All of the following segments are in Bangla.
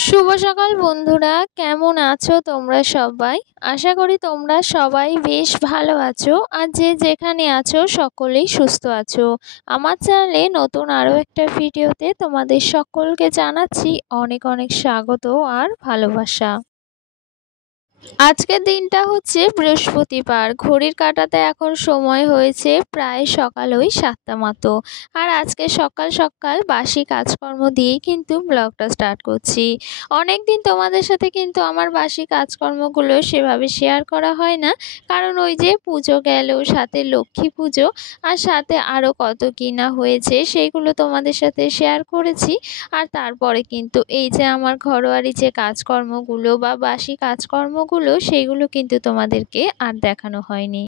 শুভ সকাল বন্ধুরা, কেমন আছো তোমরা সবাই? আশা করি তোমরা সবাই বেশ ভালো আছো আর যে যেখানে আছো সকলেই সুস্থ আছো। আমার চ্যানেলে নতুন আরও একটা ভিডিওতে তোমাদের সকলকে জানাচ্ছি অনেক অনেক স্বাগত আর ভালোবাসা। আজকের দিনটা হচ্ছে বৃহস্পতিবার। ঘড়ির কাঁটাতে এখন সময় হয়েছে প্রায় সকাল ওই 7টা মতো। আর আজকে সকাল সকাল বাসি কাজকর্ম দিয়েই কিন্তু ব্লগটা স্টার্ট করছি। অনেক দিন তোমাদের সাথে কিন্তু আমার বাসি কাজকর্মগুলো সেভাবে শেয়ার করা হয় না, কারণ ওই যে পুজো গেল, সাথে লক্ষ্মী পুজো, আর সাথে আরও কত কি না হয়েছে সেইগুলো তোমাদের সাথে শেয়ার করেছি। আর তারপরে কিন্তু এই যে আমার ঘরোয়ারি যে কাজকর্মগুলো বা বাসি কাজকর্মগুলো সেইগুলো কিন্তু তোমাদেরকে আর দেখানো হয়নি।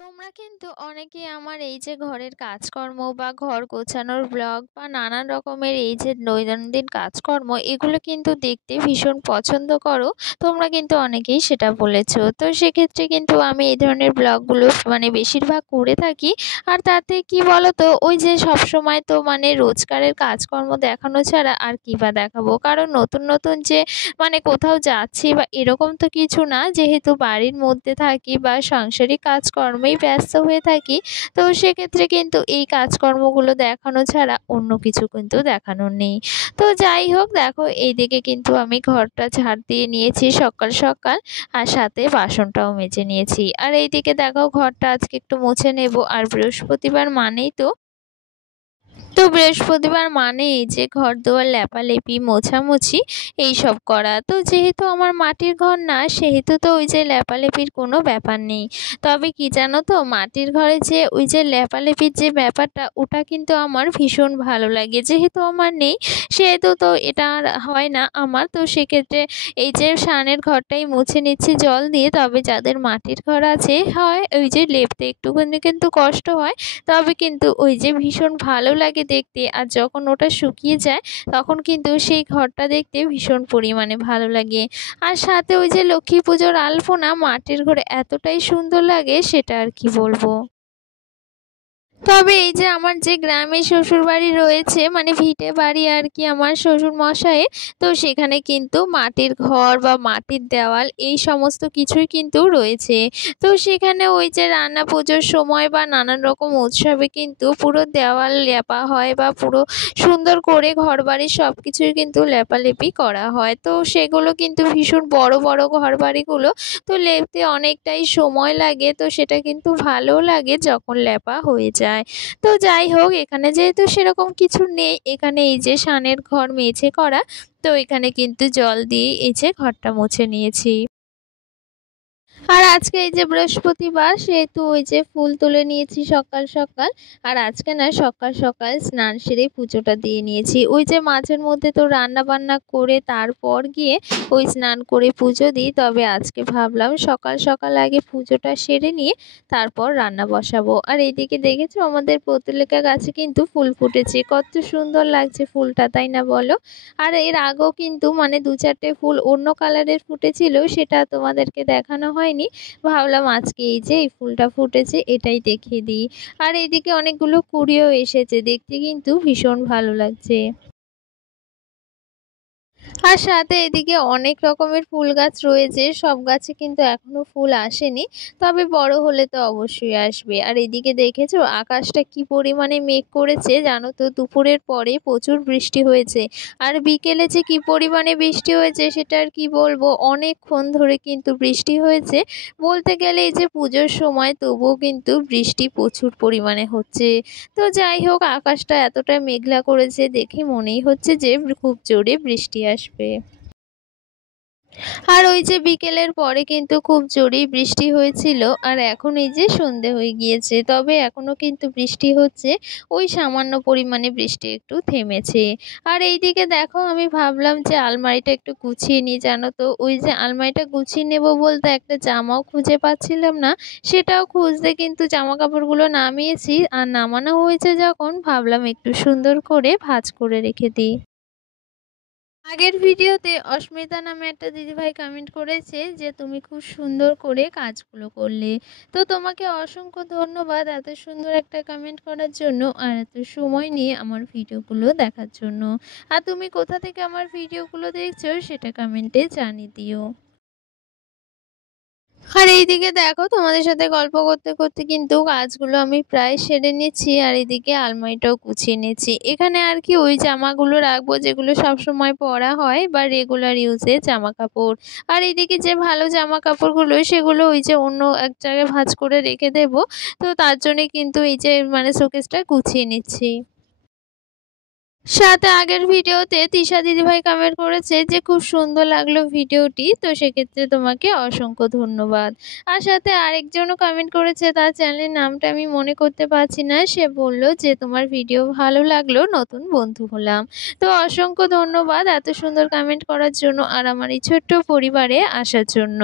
তোমরা কিন্তু অনেকেই আমার এই যে ঘরের কাজকর্ম বা ঘর গোছানোর ব্লগ বা নানান রকমের এই যে দৈনন্দিন কাজকর্ম এগুলো কিন্তু দেখতে ভীষণ পছন্দ করো। তোমরা কিন্তু অনেকেই সেটা বলেছো, তো সেক্ষেত্রে কিন্তু আমি এই ধরনের ব্লগগুলো বেশিরভাগ করে থাকি। আর তাতে কি বলো তো, ওই যে সবসময় তো রোজগারের কাজকর্ম দেখানো ছাড়া আর কি বা দেখাবো, কারণ নতুন নতুন যে কোথাও যাচ্ছি বা এরকম তো কিছু না, যেহেতু বাড়ির মধ্যে থাকি বা সাংসারিক কাজকর্মেই ব্যস্ত হয়ে থাকি। তো সেক্ষেত্রে কিন্তু এই কাজকর্মগুলো দেখানো ছাড়া অন্য কিছু কিন্তু দেখানোর নেই। তো যাই হোক, দেখো এইদিকে কিন্তু আমি ঘরটা ঝাড় দিয়ে নিয়েছি সকাল সকাল, আর সাথে বাসনটাও মেজে নিয়েছি। আর এইদিকে দেখো ঘরটা আজকে একটু মুছে নেব, আর বৃহস্পতিবার মানেই বৃহস্পতিবার মানে এই যে ঘর দুয়ার লেপালেপি মোছামুছি এইসব করা। তো যেহেতু আমার মাটির ঘর না, সেহেতু তো ওই যে লেপালেপির কোনো ব্যাপার নেই। তবে কি জানো তো, মাটির ঘরে যে ওই যে লেপালেপির যে ব্যাপারটা, ওটা কিন্তু আমার ভীষণ ভালো লাগে। যেহেতু আমার নেই, সেহেতু তো এটা আর হয় না আমার। তো সেক্ষেত্রে এই যে সানের ঘরটাই মুছে নিচ্ছি জল দিয়ে। তবে যাদের মাটির ঘর আছে, হয় ওই যে লেপতে একটুখানি কিন্তু কষ্ট হয়, তবে কিন্তু ওই যে ভীষণ ভালো লাগে দেখতে। আর যখন ওটা শুকিয়ে যায়, তখন কিন্তু সেই ঘরটা দেখতে ভীষণ পরিমাণে ভালো লাগে। আর সাথে ওই যে লক্ষ্মী পুজোর আলপনা মাটির ঘরে এতটাই সুন্দর লাগে, সেটা আর কি বলবো। তবে এই যে আমার যে গ্রামে শ্বশুরবাড়ি রয়েছে, ভিটে বাড়ি আর কি আমার শ্বশুর মশাইয়ের, তো সেখানে কিন্তু মাটির ঘর বা মাটির দেওয়াল এই সমস্ত কিছুই কিন্তু রয়েছে। তো সেখানে ওই যে রান্না পুজোর সময় বা নানান রকম উৎসবে কিন্তু পুরো দেওয়াল লেপা হয় বা পুরো সুন্দর করে ঘরবাড়ি সব কিছুই কিন্তু লেপালেপি করা হয়। তো সেগুলো কিন্তু ভীষণ বড় বড় ঘরবাড়িগুলো, তো লেপতে অনেকটাই সময় লাগে। তো সেটা কিন্তু ভালো লাগে যখন লেপা হয়ে যায়। তো যাই হোক, এখানে যেহেতু সেরকম কিছু নেই, এখানে এই যে সানের ঘর মেঝে করা, তো এখানে কিন্তু জল দিয়ে এই যে ঘরটা মুছে নিয়েছি। আর আজকে এই যে বৃহস্পতিবার, সেহেতু ওই যে ফুল তুলে নিয়েছি সকাল সকাল। আর আজকে না সকাল সকাল স্নান সেরে পুজোটা দিয়ে নিয়েছি। ওই যে মাঝের মধ্যে তো রান্না বান্না করে তারপর গিয়ে ওই স্নান করে পুজো দিই। তবে আজকে ভাবলাম সকাল সকাল আগে পুজোটা সেরে নিয়ে তারপর রান্না বসাবো। আর এইদিকে দেখেছো আমাদের পত্রিকা গাছে কিন্তু ফুল ফুটেছে, কত সুন্দর লাগছে ফুলটা, তাই না বলো? আর এর আগেও কিন্তু দু চারটে ফুল অন্য কালারের ফুটেছিল, সেটা তোমাদেরকে দেখানো হয়নি। ভাবলাম আজকে এই যে এই ফুলটা ফুটেছে এটাই দেখিয়ে দিই। আর এইদিকে অনেকগুলো কুড়িও এসেছে, দেখতে কিন্তু ভীষণ ভালো লাগছে। আর সাথে এদিকে অনেক রকমের ফুল গাছ রয়েছে, সব গাছে কিন্তু এখনো ফুল আসেনি, তবে বড় হলে তো অবশ্যই আসবে। আর এদিকে দেখেছো আকাশটা কি পরিমাণে মেঘ করেছে জানো তো, দুপুরের পরে প্রচুর বৃষ্টি হয়েছে। আর বিকেলে যে কি পরিমাণে বৃষ্টি হয়েছে সেটা আর কি বলবো, অনেকক্ষণ ধরে কিন্তু বৃষ্টি হয়েছে। বলতে গেলে এই যে পুজোর সময়, তবুও কিন্তু বৃষ্টি প্রচুর পরিমাণে হচ্ছে। তো যাই হোক, আকাশটা এতটা মেঘলা করেছে দেখে মনেই হচ্ছে যে খুব জোরে বৃষ্টি আসবে। আর ওই যে বিকেলের পরে কিন্তু খুব জোরেই বৃষ্টি হয়েছিল। আর এখন এই যে সন্ধে হয়ে গিয়েছে, তবে এখনো কিন্তু বৃষ্টি হচ্ছে, ওই সামান্য পরিমাণে বৃষ্টি একটু থেমেছে। আর এইদিকে দেখো আমি ভাবলাম যে আলমারিটা একটু গুছিয়ে নিই, জানো তো ওই যে আলমারিটা গুছিয়ে নেব বলতে একটা জামাও খুঁজে পাচ্ছিলাম না। সেটাও খুঁজতে কিন্তু জামা কাপড়গুলো নামিয়েছি, আর নামানো হয়েছে যখন ভাবলাম একটু সুন্দর করে ভাঁজ করে রেখে দিই। আগের ভিডিওতে অস্মিতা নামে একটা দিদিভাই কমেন্ট করেছে যে তুমি খুব সুন্দর করে কাজগুলো করলে। তো তোমাকে অসংখ্য ধন্যবাদ এত সুন্দর একটা কমেন্ট করার জন্য আর এত সময় নিয়ে আমার ভিডিওগুলো দেখার জন্য। আর তুমি কোথা থেকে আমার ভিডিওগুলো দেখছো সেটা কমেন্টে জানিয়ে দিও। আর এইদিকে দেখো তোমাদের সাথে গল্প করতে করতে কিন্তু কাজগুলো আমি প্রায় সেরে নিচ্ছি আর এদিকে আলমারিটাও গুছিয়ে নিচ্ছি। এখানে আর কি ওই জামাগুলো রাখবো যেগুলো সব সময় পরা হয় বা রেগুলার ইউজে জামা কাপড়। আর এদিকে যে ভালো জামা কাপড়গুলো সেগুলো ওই যে অন্য এক জায়গায় ভাঁজ করে রেখে দেবো। তো তার জন্যই কিন্তু এই যে মানে শোকেসটা গুছিয়ে নিচ্ছি। সাথে আগের ভিডিওতে তিশা দিদিভাই কমেন্ট করেছে যে খুব সুন্দর লাগলো ভিডিওটি, তো সেক্ষেত্রে তোমাকে অসংখ্য ধন্যবাদ। আর সাথে আরেকজনও কমেন্ট করেছে, তার চ্যানেলের নামটা আমি মনে করতে পারছি না, সে বলল যে তোমার ভিডিও ভালো লাগলো, নতুন বন্ধু হলাম। তো অসংখ্য ধন্যবাদ এত সুন্দর কমেন্ট করার জন্য আর আমার এই ছোট্ট পরিবারে আসার জন্য।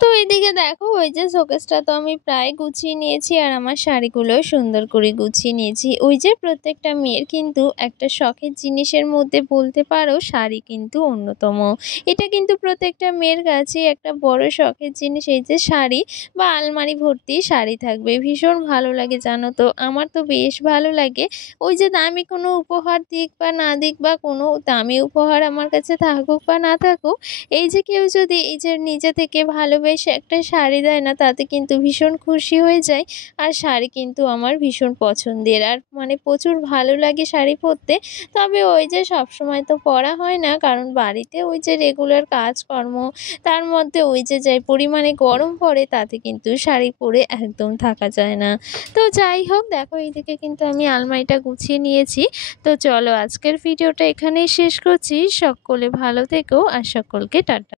তো এদিকে দেখো ওই যে শোকেসটা তো আমি প্রায় গুছিয়ে নিয়েছি আর আমার শাড়িগুলো সুন্দর করে গুছিয়ে নিয়েছি। ওই যে প্রত্যেকটা মেয়ের কিন্তু একটা শখের জিনিসের মধ্যে বলতে পারো শাড়ি কিন্তু অন্যতম। এটা কিন্তু প্রত্যেকটা মেয়ের কাছে একটা বড় শখের জিনিস, এই যে শাড়ি বা আলমারি ভর্তি শাড়ি থাকবে। ভীষণ ভালো লাগে জানো তো, আমার তো বেশ ভালো লাগে। ওই যে দামি কোনো উপহার দিক বা না দিক বা কোনো দামি উপহার আমার কাছে থাকুক বা না থাকুক, এই যে কেউ যদি এই যে নিজে থেকে ভালোবেসে একটা শাড়ি দেয় না, তাতে কিন্তু ভীষণ খুশি হয়ে যায়। আর শাড়ি কিন্তু আমার ভীষণ পছন্দের আর মানে প্রচুর ভালো লাগে শাড়ি পরতে। তবে ওই যে সবসময় তো পরা হয় না, কারণ বাড়িতে ওই যে রেগুলার কাজকর্ম, তার মধ্যে ওই যে যাই পরিমাণে গরম পড়ে তাতে কিন্তু শাড়ি পরে একদম থাকা যায় না। তো যাই হোক দেখো এইদিকে কিন্তু আমি আলমারিটা গুছিয়ে নিয়েছি। তো চলো আজকের ভিডিওটা এখানেই শেষ করছি। সকলে ভালো থেকো আর সকলকে টাটা।